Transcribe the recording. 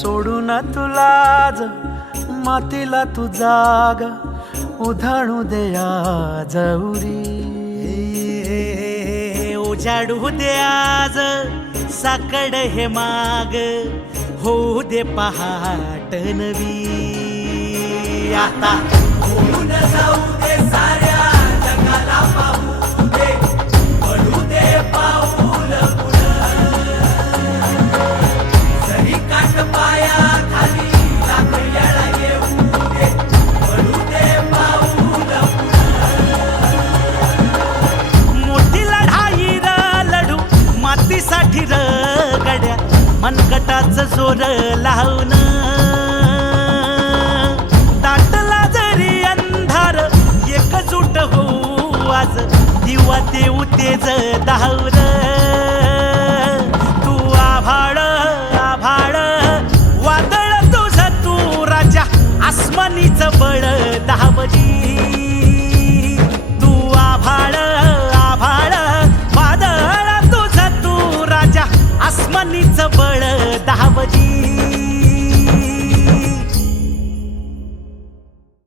सोडून तुला ज मातीला तू जाग उधाणू दे आज उरी. उजाडू दे आज साकड हे माग होऊ दे पहाट नवी. आता होऊन जाऊ दे साऱ्या जगाला पाहू दे पडू दे पाऊल पुढं. जरी काट पाया खाली लाख येळा येऊ दे पडू दे पाऊल पुढं. मोठी लढाई र लढू मातीसाठी र गड्या मनगटाच जोर लावून. दाटला जरी अंधार एकजूट होऊ आज दिवा देऊ तेज धावर.